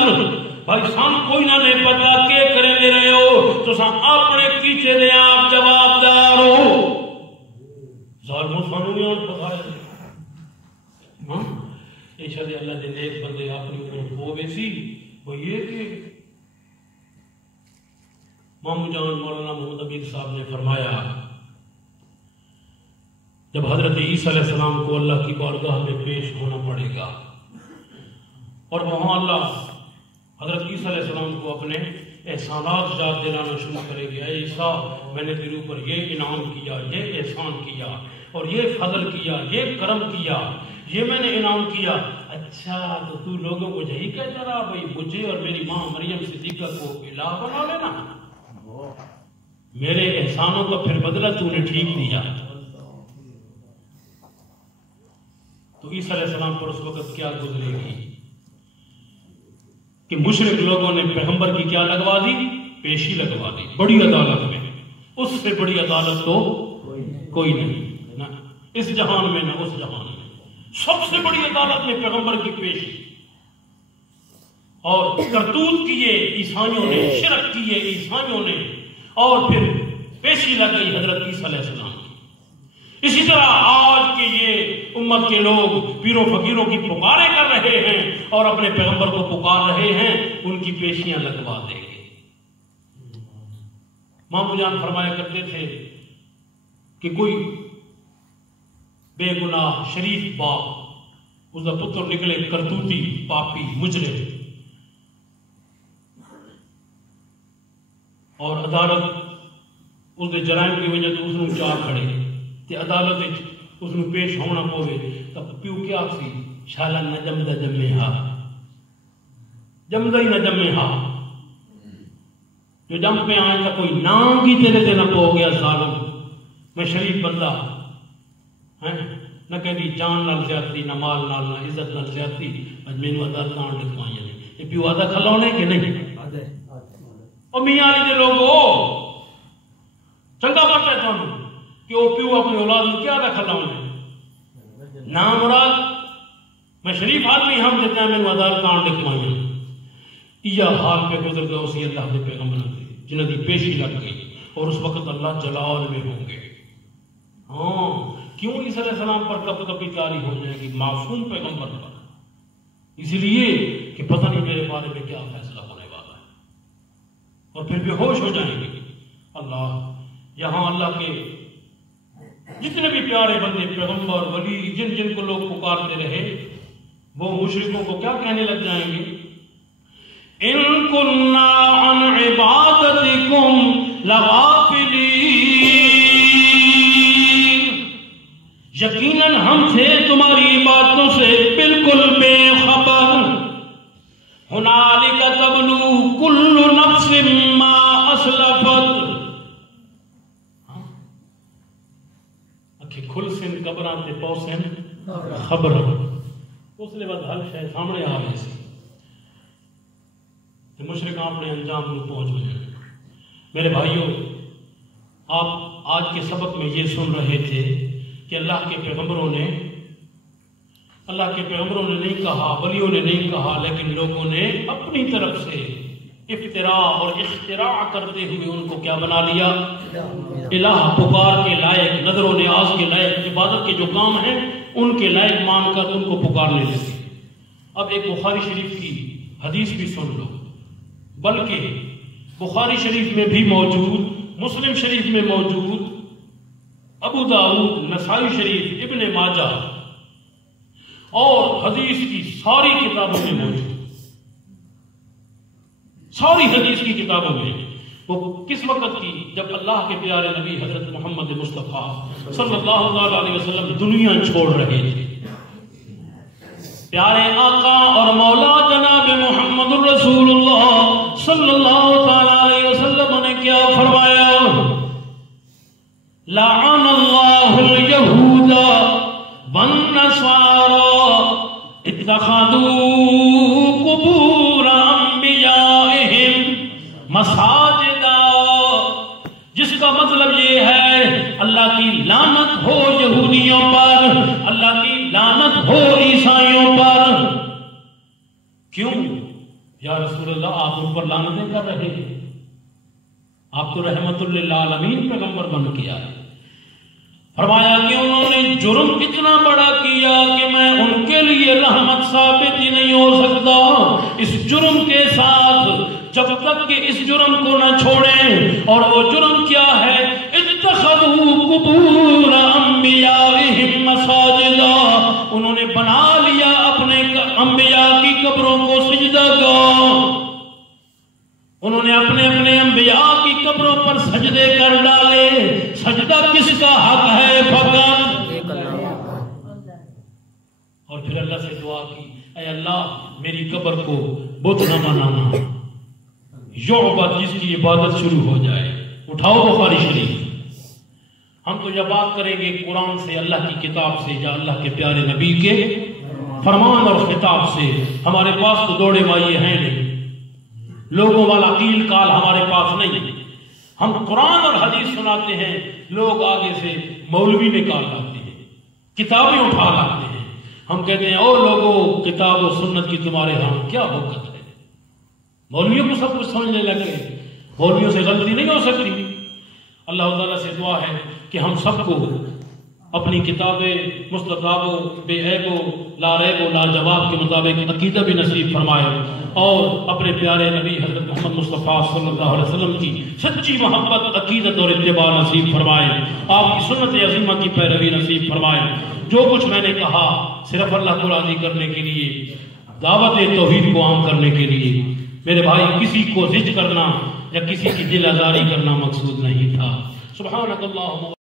بھائی سان کوئی نہ نہیں پتا کہ کریں دے رہے ہو تو سان اپنے کیچے دے آپ جواب دار ہو. ظالموں سانوں میں اور پسائے اشارے اللہ دے نیک بندے اپنی اوپر ہو ویسی وہ یہ کہ مامو جان مولانا محمد امیر صاحب نے فرمایا جب حضرت عیسیٰ علیہ السلام کو اللہ کی بارگاہ میں پیش ہونا پڑے گا اور وہاں اللہ حضرت عیسیٰ علیہ السلام کو اپنے احسانات یاد دلانا شروع کرے گا. اے عیسیٰ میں نے تیرے اوپر یہ انعام کیا، یہ احسان کیا اور یہ فضل کیا، یہ کرم کیا، یہ میں نے انعام کیا. اچھا تو لوگوں کو یہی کہتا رہا بھئی مجھے اور میری ماں مریم صدیقہ کو الہ بنا لینا، میرے احسانوں کا پھر بدلہ تو نے ٹھیک دیا. تو عیسیٰ علیہ السلام پر اس وقت کیا گزرے گی کہ مشرک لوگوں نے پیغمبر کی کیا لگوا دی؟ پیشی لگوا دی بڑی عدالت میں. اس سے بڑی عدالت تو کوئی نہیں، نہ اس جہان میں نہ اس جہان میں. سب سے بڑی عدالت میں پیغمبر کی پیشی اور کرتوت کیے عیسائیوں نے، شرک کیے عیسائیوں نے اور پھر پیشی لگ گئی حضرت عیسیٰ علیہ السلام. اسی طرح آج کے یہ امت کے لوگ پیروں فقیروں کی پکارے کر رہے ہیں اور اپنے پیغمبر کو پکار رہے ہیں، ان کی پیشیاں لگوا دیں گے. مامو جان فرمایا کرتے تھے کہ کوئی بے گناہ شریف باپ اس کا پتر نکلے کرتوتی پاپی مجرم اور عدالت اس کے جرائم کی وجہ تو اس نے چاہ کھڑے تے عدالت اس نے پیش ہونا پوے تب پیو کیا سی شالا نہ جمدہ جمے ہا جمدہ ہی نہ جمے ہا جو جم پہ آئے تھا کوئی نام کی تیرے سے نہ پو گیا ظالم میں شریف بندہ نہ کہنی جان نال زیادتی نہ مال نال نہ عزت نال زیادتی اج مینوں عدالت نال لکھوائیں یہ پیو آدھا کھلونے کہ نہیں اور میاں علی دے لوگو چنگا پتہ ہے تانوں کہ وہ پیو اپنی اولاد کو کیا آدھا کھلونے نام مراد میں شریف آدمی ہم دیتے ہیں مینوں عدالت نال لکھوائیں یہ حال پہ گزر گیا اسی اللہ کے پیغمبر جنہاں دی پیشی لگ گئی اور اس وقت اللہ جلال میں ہوں گے. ہاں کیوں عیسیٰ علیہ السلام پر کب کبھی جاری ہو جائے گی معصوم پیغمبر پر، اسی لیے کہ پتہ نہیں میرے بارے میں کیا فیصلہ ہونے والا ہے اور پھر بے ہوش ہو جائیں گے. اللہ یہاں اللہ کے جتنے بھی پیارے بندے پیغمبر ولی جن جن کو لوگ پکارتے رہے وہ مشرکوں کو کیا کہنے لگ جائیں گے؟ ان کننا عن عبادتکم لغافلین، یقیناً ہم تھے تمہاری باتوں سے بالکل بے خبر. ہنالک تبلو کل نفس ما اسلفت، اکھے کھل سن قبران تے پوسن خبر اس لئے بعد حل شاید سامنے آ گئے سی مشرک اپنے انجام میں پہنچ گئے. میرے بھائیوں آپ آج کے سبق میں یہ سن رہے تھے کہ اللہ کے پیغمبروں نے نہیں کہا، ولیوں نے نہیں کہا، لیکن لوگوں نے اپنی طرف سے افتراء اور اختراع کرتے ہوئے ان کو کیا بنا لیا؟ الہ، پکار کے لائق، نظر و نیاز کے لائق، عبادت کے جو کام ہیں ان کے لائق مان کر ان کو پکارنے لگے۔ اب ایک بخاری شریف کی حدیث بھی سن لو، بلکہ بخاری شریف میں بھی موجود، مسلم شریف میں موجود، ابو داؤد، نسائی شریف، ابن ماجہ اور حدیث کی ساری کتابوں میں موجود، ساری حدیث کی کتابوں میں۔ وہ کس وقت کی؟ جب اللہ کے پیارے نبی حضرت محمد مصطفیٰ صلی اللہ علیہ وسلم دنیا چھوڑ رہے تھے۔ پیارے آقا اور مولا جناب محمد الرسول اللہ صلی اللہ علیہ وسلم نے کیا فرمایا؟ لعن اللہ الیہود والنصارى اتخذوا قبور انبیائہم مساجدا، جس کا مطلب یہ ہے اللہ کی لعنت ہو یہودیوں پر، اللہ کی لعنت ہو عیسائیوں پر۔ کیوں یا رسول اللہ آپ ان پر لعنتیں کر رہے ہیں؟ آپ تو رحمت للعالمین پیغمبر بن کے آئے۔ فرمایا کہ انہوں نے جرم اتنا بڑا کیا کہ میں ان کے لیے رحمت ثابت ہی نہیں ہو سکتا۔ اس جرم کے ساتھ جب تک کہ اس جرم کو نہ چھوڑیں، اور وہ جرم کیا ہے؟ اتخذوا قبور انبیائہم مساجدا، انہوں نے بنا لیا اپنے انبیاء کی قبروں کو سجدہ گاہ، انہوں نے اپنے انبیاء کی قبروں پر سجدے کر ڈالے۔ سجدہ کس کا حق ہے؟ فقط اور پھر اللہ سے دعا کی، اے اللہ میری قبر کو بت نہ بنانا، یعبد، جس کی عبادت شروع ہو جائے۔ اٹھاؤ بخاری شریف۔ ہم تو یہ بات کریں گے قرآن سے، اللہ کی کتاب سے، یا اللہ کے پیارے نبی کے فرمان اور خطاب سے۔ ہمارے پاس تو دوڑے مائے ہیں نہیں، لوگوں والا قیل کال ہمارے پاس نہیں۔ ہم قرآن اور حدیث سناتے ہیں، لوگ آگے سے مولوی نکال لاتے ہیں، کتابیں اٹھا لاتے ہیں۔ ہم کہتے ہیں او لوگوں، کتاب و سنت کی تمہارے ہاں کیا حقت ہے؟ مولویوں کو سب کچھ سمجھنے لگے، مولویوں سے غلطی نہیں ہو سکتی۔ اللہ تعالیٰ سے دعا ہے کہ ہم سب کو اپنی کتاب مستطاب و بے عیب و لا ریب و لا جواب کے مطابق عقیدہ بھی نصیب فرمائے، اور اپنے پیارے نبی حضرت محمد مصطفیٰ صلی اللہ علیہ وسلم کی سچی محبت، عقیدت اور اتباع نصیب فرمائے، آپ کی سنت عظیمہ کی پیروی نصیب فرمائے۔ جو کچھ میں نے کہا صرف اللہ کو راضی کرنے کے لیے، دعوت توحید کو عام کرنے کے لیے، میرے بھائی کسی کو زج کرنا یا کسی کی دل آزاری کرنا مقصود نہیں تھا۔ سبحانک اللہم